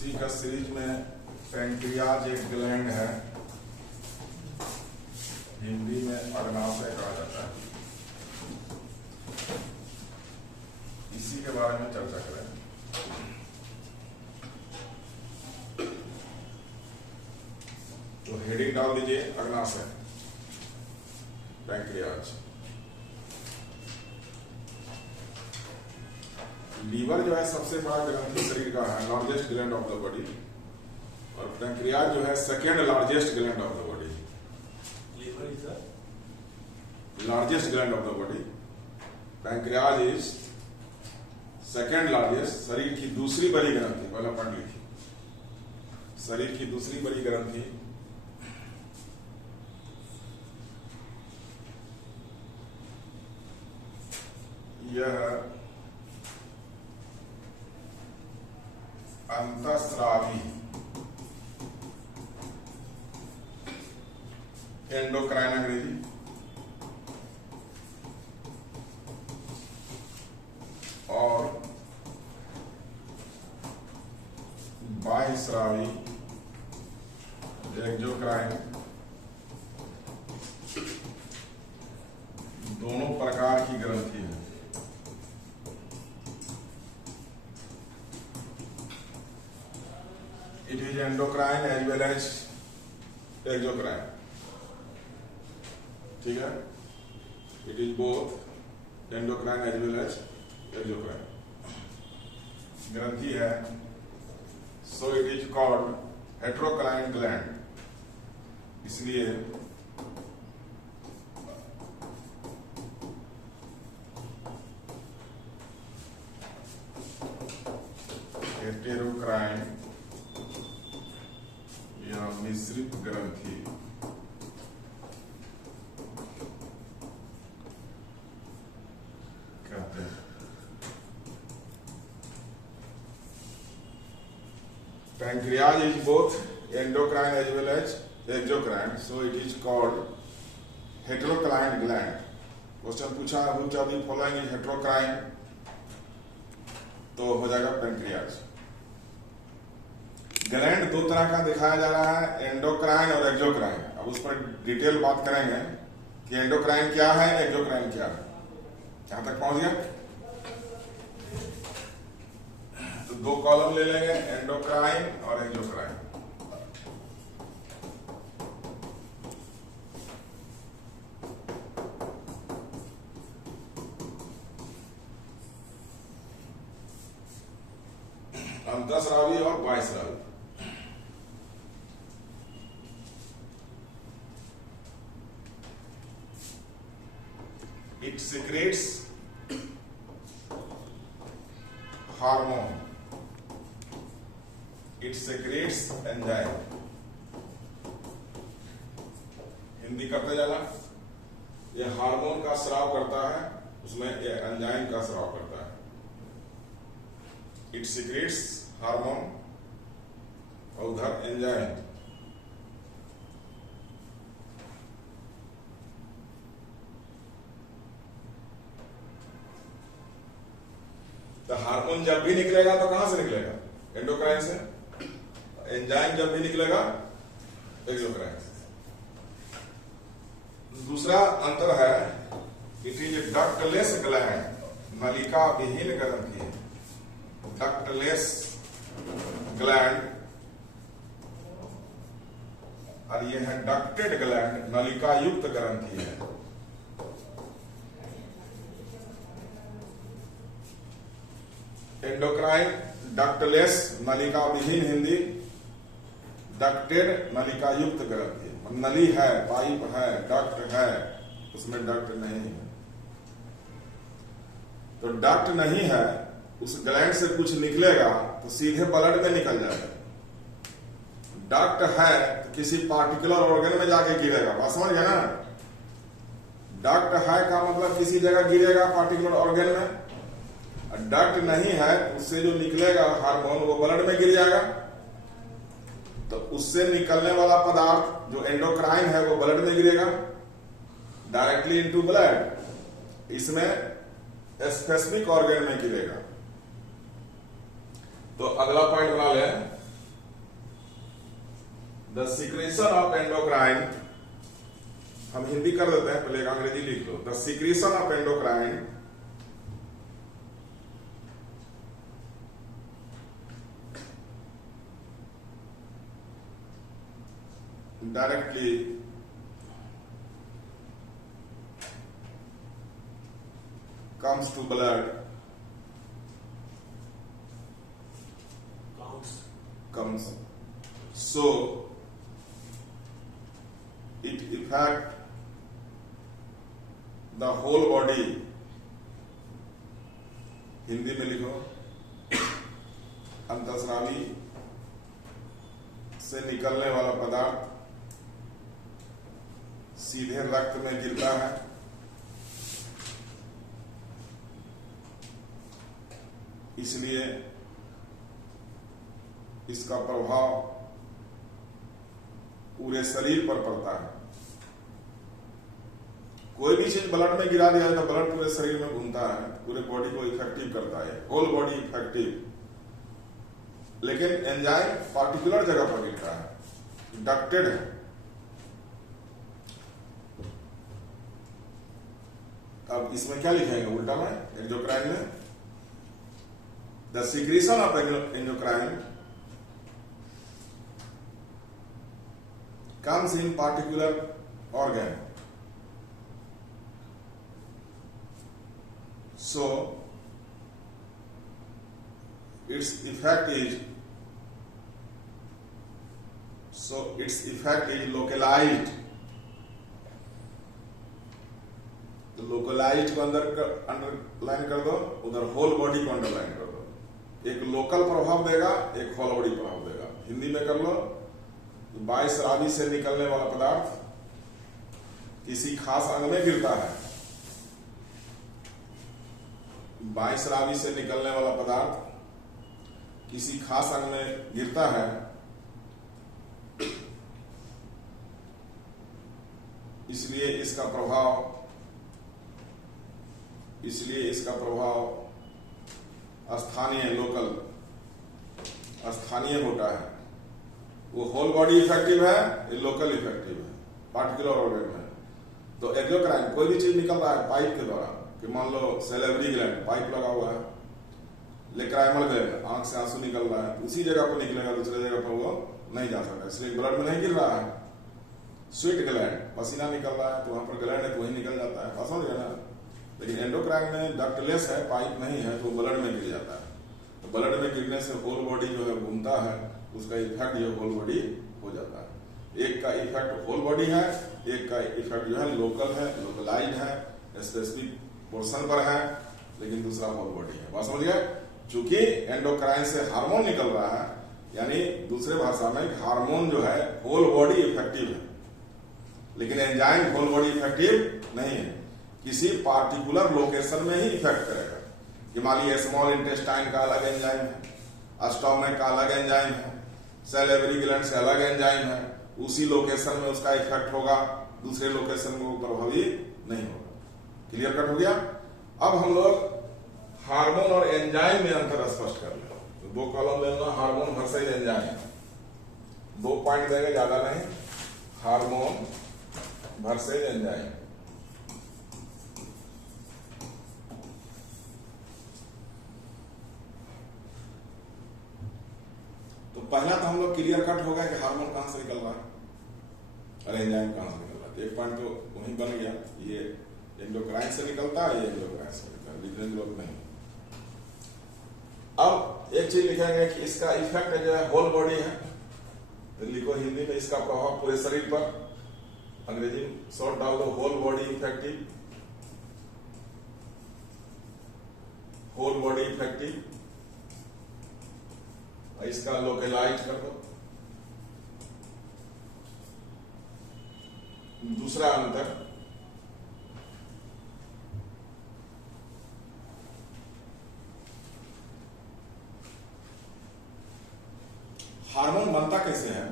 इसी का सीरीज में पैंक्रियाज एक ग्लैंड है, हिंदी में अग्नाशय कहा जाता है। इसी के बारे में चर्चा करें। तो हेडिंग डाल दीजिए अग्नाशय, पैंक्रियाज। लीवर जो है सबसे बड़ा ग्रंथि शरीर का है, largest gland of the body, और पैंक्रियाज जो है second largest gland of the body. Liver is the largest gland of the body, pancreas is second largest. शरीर की दूसरी बड़ी ग्रंथि, पहला पढ़ लीजिए, शरीर की दूसरी बड़ी ग्रंथि यह अंतःस्रावी एंडोक्राइन अंग्रेजी, और बाह्यस्रावी एक्सोक्राइन, दोनों प्रकार की ग्रंथि है। It is endocrine as well as exocrine, ठीक है? It is both endocrine as well as exocrine ग्रंथि है, so it is called heterocrine gland। इसलिए हेटेरोक्राइन या मिश्रित ग्रंथि कहते हैं। Pancreas is both endocrine as well as exocrine, so it is called heterocrine gland. Question पूछा है which of the following is heterocrine, तो हो जाएगा पैंक्रियाज। ग्लैंड दो तरह का दिखाया जा रहा है, एंडोक्राइन और एक्सोक्राइन। अब उस पर डिटेल बात करेंगे कि एंडोक्राइन क्या है, एक्सोक्राइन क्या है। यहां तक पहुंच गया? तो दो कॉलम ले लेंगे, एंडोक्राइन और एक्सोक्राइन। अंतःस्रावी और बाह्यस्रावी। It secretes hormone. It secretes enzyme। Hindi करते जाना, ये हार्मोन का स्राव करता है, उसमें ये एंजाइम का स्राव करता है। It secretes हार्मोन और उधर एंजाइम। तो हार्मोन जब भी निकलेगा तो कहां से निकलेगा? एंडोक्राइन से। एंजाइम जब भी निकलेगा एक्सोक्राइन से। दूसरा अंतर है, इट इज डक्टलेस ग्लैंड, नलिका विहीन ग्रंथि है। डक्टलेस ग्लैंड, और यह है डक्टेड ग्लैंड, नलिका युक्त ग्रंथि है। एंडोक्राइन डक्टलेस, नलिका विहीन हिंदी, डक्टेड नलिका युक्त ग्रंथि। नली है, पाइप है, डक्ट है, उसमें डक्ट नहीं है। तो डक्ट नहीं है, उस ग्लैंड से कुछ निकलेगा तो सीधे ब्लड में निकल जाएगा। डक्ट है तो किसी पार्टिकुलर ऑर्गन में जाके गिरेगा, बात समझ गया ना? डक्ट है का मतलब किसी जगह गिरेगा पार्टिकुलर ऑर्गन में। डक्ट नहीं है, उससे जो निकलेगा हार्मोन वो ब्लड में गिर जाएगा। तो उससे निकलने वाला पदार्थ जो एंडोक्राइन है वो ब्लड में गिरेगा, डायरेक्टली इनटू ब्लड। इसमें स्पेसिफिक ऑर्गन में गिरेगा। तो अगला पॉइंट बना लें, द सिक्रेशन ऑफ एंडोक्राइन, हम हिंदी कर देते हैं, पहले एक अंग्रेजी लिख लो। The secretion of endocrine directly comes to blood, comes, so it affect the whole body। Hindi में लिखो, अंतःस्रावी से निकलने वाला पदार्थ सीधे रक्त में गिरता है, इसलिए इसका प्रभाव पूरे शरीर पर पड़ता है। कोई भी चीज ब्लड में गिरा दिया तो ब्लड पूरे शरीर में घूमता है, पूरे बॉडी को इफेक्टिव करता है, होल बॉडी इफेक्टिव। लेकिन एंजाइम पार्टिकुलर जगह पर गिरता है, डक्टेड है। अब इसमें क्या लिखेंगे उल्टा में, एंडोक्राइन में the secretion of endocrine comes in particular organ, so its effect is localized। तो लोकलाइज को अंडरलाइन कर दो, उधर होल बॉडी को अंडरलाइन कर दो। एक लोकल प्रभाव देगा, एक होल बॉडी प्रभाव देगा। हिंदी में कर लो, बाह्यस्रावी से निकलने वाला पदार्थ किसी खास अंग में गिरता है। बाह्यस्रावी से निकलने वाला पदार्थ किसी खास अंग में गिरता है, इसलिए इसका प्रभाव स्थानीय होता है। वो होल बॉडी इफेक्टिव है, ये लोकल इफेक्टिव है, पार्टिकुलर ऑर्गन में। तो एंडोक्राइन कोई भी चीज निकल रहा है पाइप के द्वारा, कि मान लो सैलिवरी ग्लैंड पाइप लगा हुआ है, लेक्राइमल ग्लैंड आंख से आंसू निकल रहा है, उसी जगह पर निकलेगा, दूसरे जगह पर वो नहीं जा सकता, इसलिए ब्लड में नहीं गिर रहा है। स्वेट ग्लैंड, पसीना निकल रहा है तो वहां पर ग्लैंड है तो वही निकल जाता है, समझ गया ना। लेकिन एंडोक्राइन में डक्टलेस है, पाइप नहीं है, तो ब्लड में गिर जाता है। तो ब्लड में गिरने से होल बॉडी जो है घूमता है, उसका इफेक्ट जो होल बॉडी हो जाता है। एक का इफेक्ट होल बॉडी है, एक का इफेक्ट जो है लोकल है, लोकलाइज है, स्पेसिफिक पोर्शन पर है, लेकिन दूसरा होल बॉडी है। बात समझ गए। चूंकि एंडोक्राइन से हार्मोन निकल रहा है, यानी दूसरे भाषा में हार्मोन जो है होल बॉडी इफेक्टिव है, लेकिन एंजाइम होल बॉडी इफेक्टिव नहीं है, किसी पार्टिकुलर लोकेशन में ही इफेक्ट करेगा। कि मान लीजिए स्मॉल इंटेस्टाइन का अलग एंजाइम है, स्टोमक का अलग एंजाइम है, सैलिवरी ग्लैंड से अलग एंजाइम है, उसी लोकेशन में उसका इफेक्ट होगा, दूसरे लोकेशन में प्रभावित नहीं होगा। क्लियर कट हो गया। अब हम लोग हार्मोन और एंजाइम में अंतर स्पष्ट कर लें। तो 2 कॉलम देना, हार्मोन वर्सेस एंजाइम, 2 पॉइंट देंगे, ज्यादा नहीं। Hormone versus enzyme. तो पहला तो हम लोग क्लियर कट हो गया कि हार्मोन कहां से निकल रहा है और एंजाइम कहां से निकल रहा है। तो एक पॉइंट तो वहीं बन गया, ये एंडोक्राइन से निकलता है, ये एंडोक्राइन से निकलता है, लिखने की जरूरत नहीं। अब एक चीज लिखेंगे कि इसका इफेक्ट जो है होल बॉडी है, तो लिखो हिंदी में इसका प्रभाव पूरे शरीर पर, अंग्रेजी में शॉर्ट डाल दो whole body effective, whole body effective. इसका लोकलाइज कर दो। दूसरा अंतर, हार्मोन बनता कैसे है?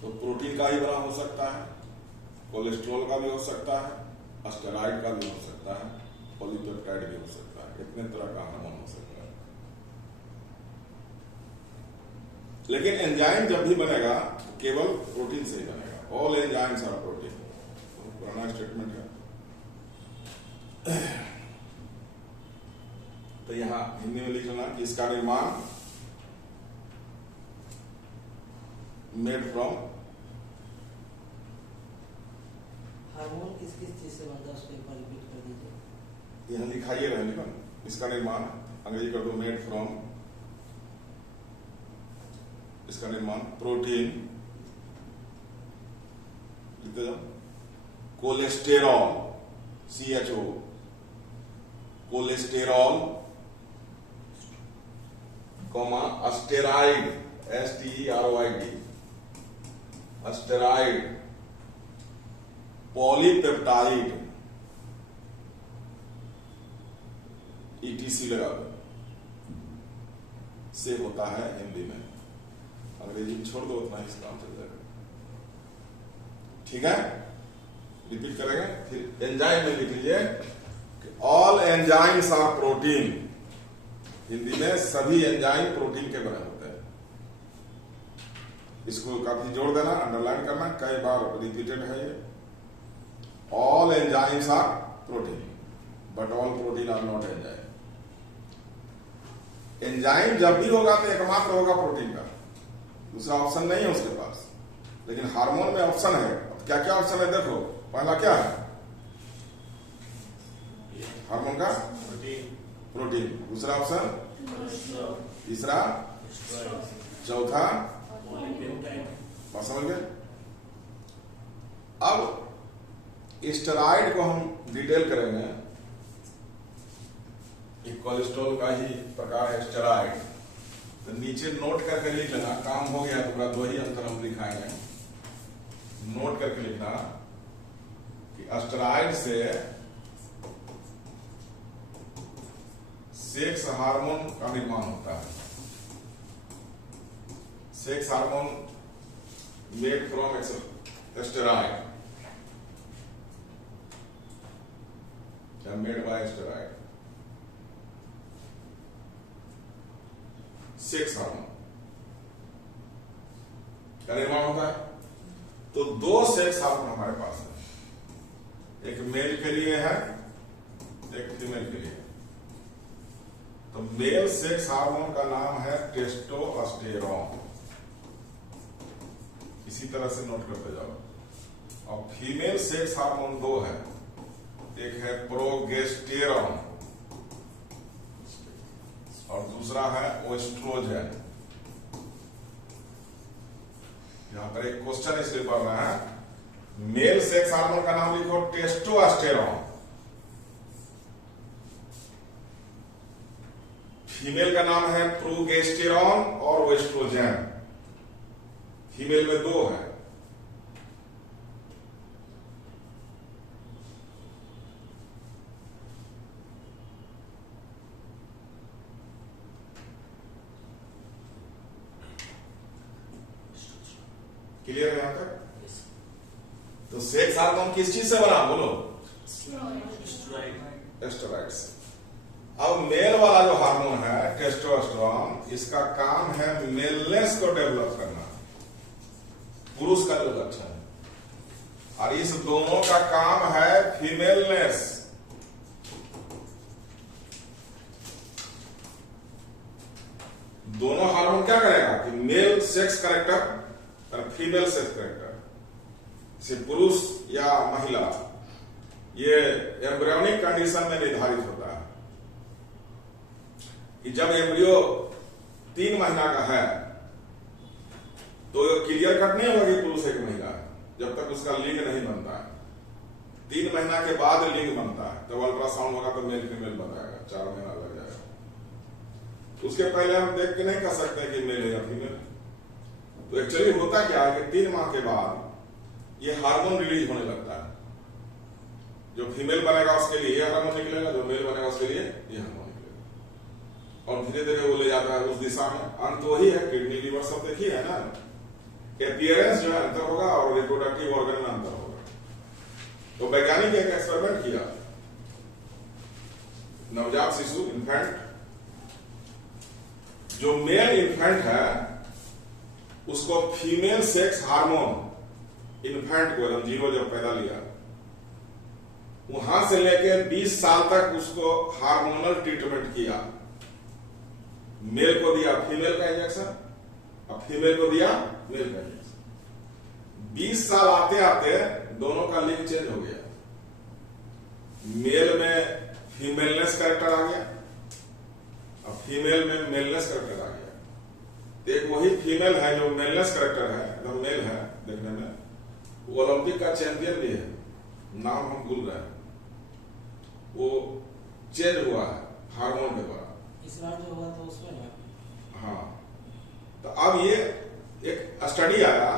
तो प्रोटीन का ही बना हो सकता है, कोलेस्ट्रॉल का भी हो सकता है, स्टेरॉइड का भी हो सकता है, पॉलीपेप्टाइड भी हो सकता है, इतने तरह का हार्मोन हो सकता है। लेकिन एंजाइम जब भी बनेगा केवल प्रोटीन से ही बनेगा। ऑल एंजाइम्स आर प्रोटीन, पुराना स्टेटमेंट है। तो यहां हिंदी में लिख लेना कि इसका निर्माण मेड फ्रॉम, हार्मोन किस किस चीज से बनता है उसको एक बार रिपीट कर दीजिए। यहां लिखाइए रहे लिखो, इसका निर्माण अंग्रेजी कर दो मेड फ्रॉम, इसका निर्माण प्रोटीन, लिखते जाओ, cholesterol, CHO, cholesterol, comma steroid, STEROID, steroid, polypeptide, ETC लगा दो, से होता है हिंदी में। अंग्रेजी में छोड़ दो, उतना ही काम चल जाएगा। ठीक है, रिपीट करेंगे। फिर एंजाइम में लिख लीजिए कि all enzymes are protein. Hindi में सभी एंजाइम प्रोटीन के बने होते हैं। इसको काफी जोर देना, अंडरलाइन करना, कई बार रिपीटेड है ये। All enzymes are protein but all protein are not enzyme. Enzyme जब भी होगा तो एकमात्र होगा प्रोटीन का, दूसरा ऑप्शन नहीं है उसके पास। लेकिन हार्मोन में ऑप्शन है। अब क्या क्या ऑप्शन है देखो। पहला क्या है हार्मोन का? प्रोटीन। दूसरा ऑप्शन, तीसरा, चौथा, बात समझ गए? अब स्टेरॉइड को हम डिटेल करेंगे। एक कोलेस्ट्रॉल का ही प्रकार है स्टेरॉइड। तो नीचे नोट करके लिख लेना, काम हो गया तो पूरा दो ही अंतर हम दिखाएंगे। नोट करके लिखना कि स्टेरॉइड से सेक्स हार्मोन का निर्माण होता है। Sex hormone made from steroid, made by steroid. Sex hormone का निर्माण होता है। तो दो सेक्स हार्मोन हमारे पास है, एक मेल के लिए है, एक फीमेल के लिए। तो मेल सेक्स हार्मोन का नाम है टेस्टोस्टेरोन, इसी तरह से नोट करते जाओ। और फीमेल सेक्स हार्मोन दो है, एक है प्रोगेस्टेरॉन और दूसरा है ओएस्ट्रोजन। यहां पर एक क्वेश्चन इसलिए पढ़ रहा है, मेल सेक्स हार्मोन का नाम लिखो टेस्टोस्टेरोन, फीमेल का नाम है प्रोगेस्टेरॉन और ओएस्ट्रोजन। फीमेल में दो है। क्लियर है यहां तक? तो सेक्स हार्मोन किस चीज से बना बोलो? स्टेरॉइड से। अब मेल वाला जो हार्मोन है टेस्टोस्टेरोन, इसका काम है मेलनेस को डेवलप करना, पुरुष का जो लक्षण है। और इस दोनों का काम है फीमेलनेस। दोनों हार्मोन क्या करेगा कि मेल सेक्स कैरेक्टर और फीमेल सेक्स कैरेक्टर से पुरुष या महिला, ये एम्ब्रियोनिक कंडीशन में निर्धारित होता है कि जब एम्ब्रियो 3 महीना का है तो क्लियर कट नहीं होगा कि पुरुष है कि महिला है, जब तक उसका लिंग नहीं बनता है। 3 महीना के बाद लिंग बनता है, तब अल्ट्रासाउंड होगा तो मेल फीमेल बताएगा, 4 महीना लग जाएगा। उसके पहले हम देख के नहीं कह सकते कि मेल है या फीमेल है। तो एक्चुअली होता क्या है कि 3 माह के बाद ये हार्मोन रिलीज होने लगता है। जो फीमेल बनेगा उसके लिए ये हार्मोन निकलेगा, जो मेल बनेगा उसके लिए ये हार्मोन निकलेगा, और धीरे धीरे वो ले जाता है उस दिशा में। अंत वही है, किडनी लीवर सब देखिए है ना, अपीयरेंस जो है अंतर होगा और रिप्रोडक्टिव ऑर्गन में अंतर होगा। तो वैज्ञानिक एक एक्सपेरिमेंट किया, नवजात शिशु इन्फेंट, जो मेल इन्फेंट है उसको फीमेल सेक्स हार्मोन इन्फेंट को जीरो जब पैदा लिया वहां से लेके 20 साल तक उसको हार्मोनल ट्रीटमेंट किया। मेल को दिया फीमेल का इंजेक्शन और फीमेल को दिया मेल का इंजेक्शन। 20 साल आते आते दोनों का लिंक चेंज हो गया। मेल में फीमेलनेस कैरेक्टर आ गया और फीमेल में मेलनेस कैरेक्टर आ गया। एक वही फीमेल है जो मेलनेस कैरेक्टर है, एकदम मेल है देखने में, वो ओलंपिक का चैंपियन भी है, नाम हम भूल रहे हैं, वो चेंज हुआ है हार्मोन के द्वारा। इस बार जो हुआ था उसमें ना। हाँ, तो अब ये एक स्टडी आया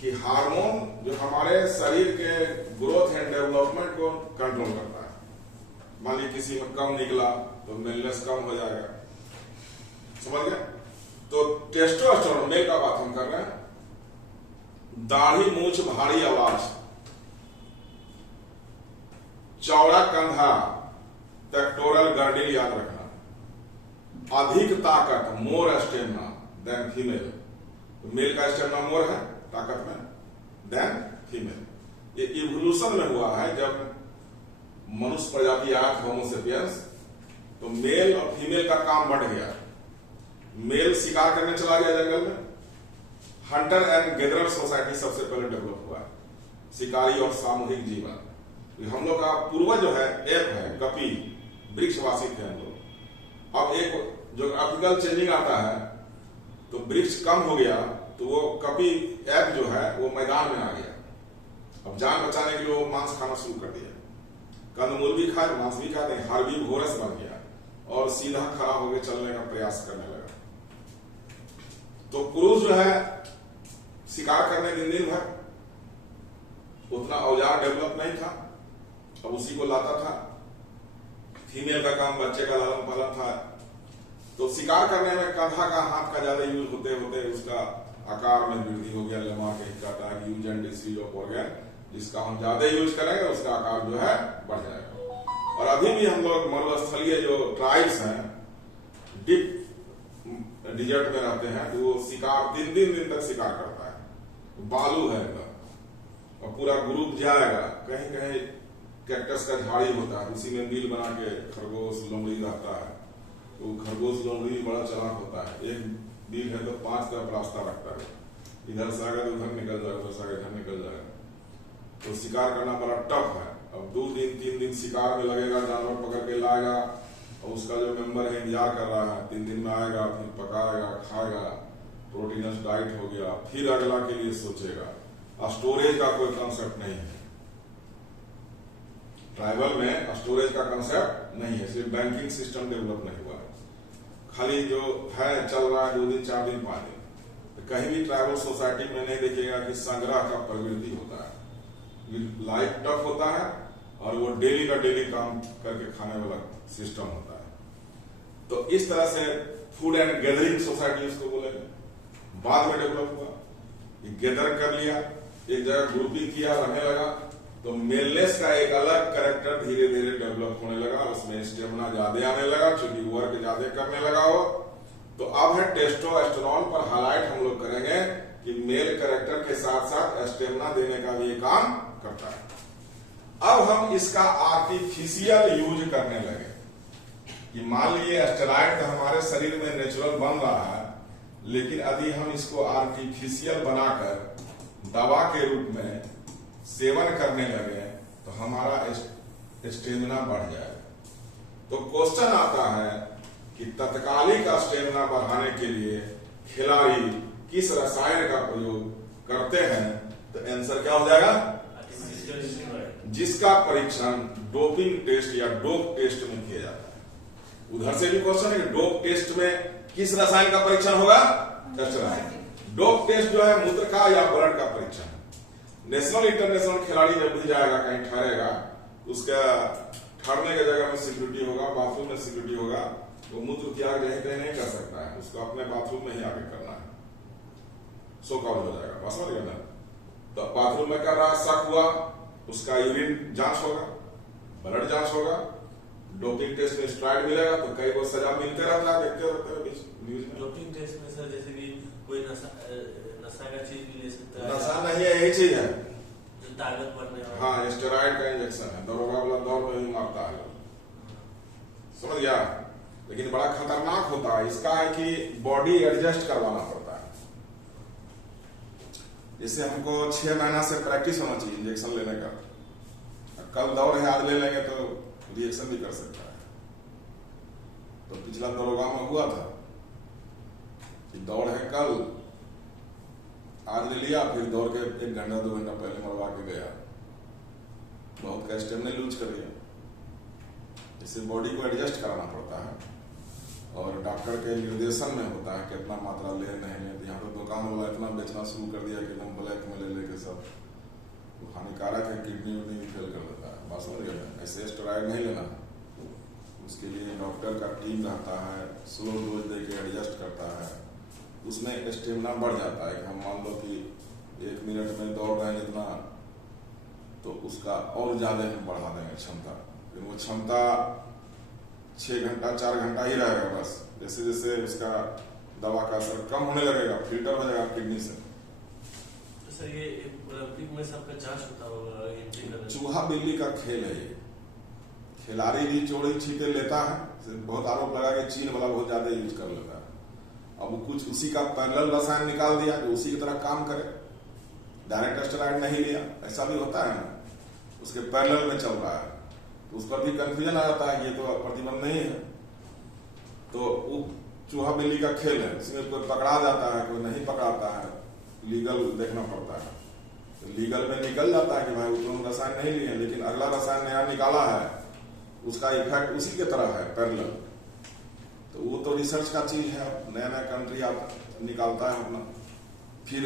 कि हार्मोन जो हमारे शरीर के ग्रोथ एंड डेवलपमेंट को कंट्रोल करता है। मान लीजिए किसी में कम निकला तो मेलनेस कम हो जाएगा, समझ गए? तो टेस्टोस्टेरोन मेल का बात हम कर रहे हैं। दाढ़ी मूछ भारी आवाज, चौड़ा कंधा, पेक्टोरल गर्डिल याद रखना, अधिक ताकत, मोर स्टेमिना देन फीमेल। तो मेल का स्टेमिना मोर है ताकत में देन फीमेल। ये इवोल्यूशन में हुआ है। जब मनुष्य प्रजाति आया होमोसेपियंस तो मेल और फीमेल का काम बढ़ गया। मेल शिकार करने चला गया जंगल में, हंटर एंड गैदरर सोसाइटी सबसे पहले डेवलप हुआ, शिकारी और सामूहिक जीवन। हम लोग का पूर्वज जो है एप है, कपी, वृक्षवासी थे हम लोग। अब एक ज्योग्राफिकल चेंजिंग आता है तो वृक्ष कम हो गया तो वो कपी एप जो है वो मैदान में आ गया। अब जान बचाने के लिए वो मांस खाना शुरू कर दिया, कंदमूल भी खाए मांस भी खाते, हार्बीवोरस बन गया और सीधा खड़ा होकर चलने का प्रयास करने लगा। तो पुरुष जो है शिकार करने दिन भर, उतना औजार डेवलप नहीं था, अब उसी को लाता था। फीमेल का काम बच्चे का लालन पालन था। तो शिकार करने में कंधा का हाथ का ज्यादा यूज होते होते उसका आकार में वृद्धि हो गया। लेमा कहता है use and disease of organ, जिसका हम ज्यादा यूज करेंगे उसका आकार जो है बढ़ जाएगा। और अभी भी हम लोग मरुस्थलीय जो ट्राइब्स हैं, डीप डिजर्ट में रहते हैं, तो वो शिकार दिन तक शिकार करता है। बालू है एकदम, और पूरा ग्रुप जाएगा। कहीं कहीं कैक्टस का झाड़ी होता है, उसी में बिल बना के खरगोश लोमड़ी रहता है। तो खरगोश लोमड़ी बड़ा चालाक होता है। एक बिल है तो 5 तरफ रास्ता रखता है, इधर से आगे तो उधर निकल जाएगा, उधर से आगे इधर निकल जाएगा। तो शिकार करना बड़ा टफ है। अब 2 दिन 3 दिन शिकार में लगेगा, जानवर पकड़ के लाएगा और उसका जो मेंबर है इंतजार कर रहा है, 3 दिन में आएगा, फिर पकाएगा, खाएगा, प्रोटीनस डाइट हो गया, फिर अगला के लिए सोचेगा। स्टोरेज का कोई कंसेप्ट नहीं है ट्राइबल में, स्टोरेज का कंसेप्ट नहीं है। सिर्फ बैंकिंग सिस्टम डेवलप नहीं हुआ है, खाली जो है चल रहा है 2 दिन 4 दिन 5 दिन। तो कहीं भी ट्राइबल सोसाइटी में नहीं देखिएगा कि संग्रह का प्रवृत्ति होता है। लाइफ टफ होता है और वो डेली का डेली काम करके खाने वाला सिस्टम होता है। तो इस तरह से फूड एंड गैदरिंग सोसाइटी उसको बोलेंगे, बाद में डेवलप हुआ। गैदर कर लिया, एक जगह ग्रुपिंग किया, रहने लगा, तो मेलनेस का एक अलग कैरेक्टर धीरे धीरे डेवलप होने लगा। उसमें स्टेमिना ज्यादा आने लगा, चूंकि वर्क ज्यादा करने लगा वो। तो अब है टेस्टोस्टेरोन पर हाईलाइट हम लोग करेंगे कि मेल कैरेक्टर के साथ साथ स्टेमिना देने का भी काम करता है। अब हम इसका आर्टिफिशियल यूज करने लगे कि मान लीजिए स्टेरॉइड तो हमारे शरीर में नेचुरल बन रहा है, लेकिन यदि हम इसको आर्टिफिशियल बनाकर दवा के रूप में सेवन करने लगे तो हमारा स्टेमिना बढ़ जाएगा। तो क्वेश्चन आता है कि तत्कालिक स्टेमिना बढ़ाने के लिए खिलाड़ी किस रसायन का प्रयोग करते हैं? तो आंसर क्या हो जाएगा? जिसका परीक्षण डोपिंग टेस्ट या डोप टेस्ट में किया जाता है। उधर से भी क्वेश्चन है कि डोप टेस्ट में किस रसायन का परीक्षण होगा? डोप टेस्ट जो है मूत्र का या ब्लड का परीक्षण। नेशनल इंटरनेशनल खिलाड़ी जब भी जाएगा कहीं ठहरेगा, उसका ठहरने की जगह में सिक्योरिटी होगा, बाथरूम में सिक्योरिटी होगा। वो मूत्र त्याग यहीं कहीं नहीं कर सकता है, उसको अपने बाथरूम में ही आगे करना है, सो कवर हो जाएगा। बस समझ गए? तो बाथरूम में कर रहा, शक हुआ, उसका यूरिन जांच होगा, ब्लड जांच होगा, डोपिंग टेस्ट में स्टेरॉइड मिलेगा। तो कई को सजा मिलते रहता है, देखते रहते हैं न्यूज में। डोपिंग टेस्ट में सर जैसे कि कोई नशा नशा का चीज भी ले सकता है। नशा नहीं है, यही चीज है। जो ताकत बढ़ने वाला। हाँ, स्टेरॉइड का इंजेक्शन है, दरोगा वाला दौड़ में ही मारता है, समझ गया। लेकिन बड़ा खतरनाक होता है इसका, है कि बॉडी एडजस्ट करवाना पड़ता है। जैसे हमको 6 महीना से प्रैक्टिस होना चाहिए इंजेक्शन लेने का। कल दौड़ है, आज ले लेंगे तो रिएक्शन भी कर सकता है। तो पिछला दरोगा में हुआ था कि दौड़ है कल, आज ले लिया, फिर दौड़ के 1 घंटा 2 घंटा पहले मरवा के गया, बहुत का स्टेमिना लूज कर दिया। इससे बॉडी को एडजस्ट कराना पड़ता है और डॉक्टर के निर्देशन में होता है कितना मात्रा ले नहीं ले। यहाँ तो दुकान वाला इतना बेचना शुरू कर दिया कि एकदम ब्लैक में ले लेके सब, वो हानिकारक है, किडनी उडनी भी फेल कर देता है। बात समझ गया। ऐसे स्टेरॉइड नहीं लेना, उसके लिए डॉक्टर का टीम रहता है, स्लो डोज दे के एडजस्ट करता है, उसमें स्टेमिना बढ़ जाता है। कि हम मान लो कि 1 मिनट में दौड़ रहे हैं जितना, तो उसका और ज्यादा हम बढ़ा देंगे क्षमता। फिर वो क्षमता 6 घंटा 4 घंटा ही रहेगा बस। जैसे जैसे उसका दवा का असर कम होने लगेगा, फिल्टर हो जाएगा किडनी से। तो सर ये ओलंपिक में सबका जांच होता होगा एंट्री करने? चूहा बिल्ली का खेल है ये। खिलाड़ी भी चोरी छींटे लेता है, बहुत आरोप लगा कि चीन वाला बहुत ज्यादा यूज कर लेता है। अब वो कुछ उसी का पैरेलल रसायन निकाल दिया जो उसी की तरह काम करे, डायरेक्ट स्टेरॉइड नहीं लिया, ऐसा भी होता है ना, उसके पैरेलल में चल रहा है, तो उस पर भी कंफ्यूजन आ जाता है, ये तो प्रतिबंध नहीं है। तो वो चूहा बिल्ली का खेल है, इसमें कोई पकड़ा जाता है, कोई नहीं पकड़ाता है, लीगल देखना पड़ता है। तो लीगल में निकल जाता है कि भाई वो रसायन नहीं लिए, लेकिन अगला रसायन नया निकाला है, उसका इफेक्ट उसी के तरह है पैरेलल। तो वो तो रिसर्च का चीज है, नया नया कंट्री आप निकालता है अपना, फिर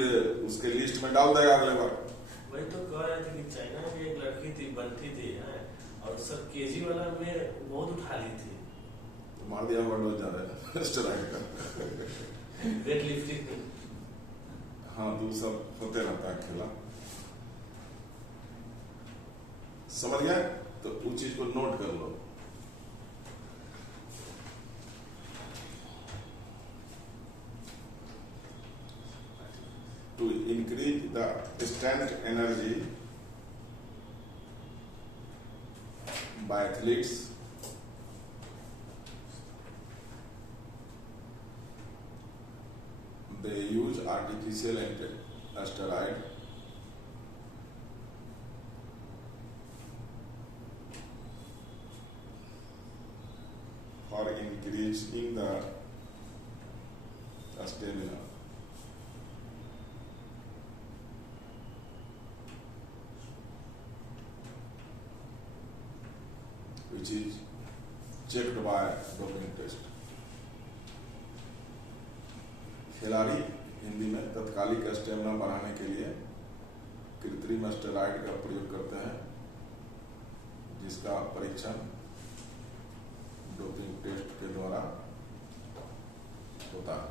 उसके लिस्ट में डाल देगा अगले बार। वही तो कह रहे थे कि चाइना में एक लड़की थी, बनती थी, और सर केजी वाला में बहुत उठा ली थी, तो मार दिया ओवरडोज ज्यादा स्टेरॉइड का। Weight lifting. हाँ, तो सब होते रहता है खेला, समझ गए। तो उस चीज को नोट कर लो। To increase the strength energy by athletes, they use artificial steroid for increasing the stamina. Which is checked by doping test. खिलाड़ी हिंदी में तत्कालिक स्टेमिना बढ़ाने के लिए कृत्रिम स्टेरॉइड का प्रयोग करते हैं, जिसका परीक्षण डोपिंग टेस्ट के द्वारा होता है।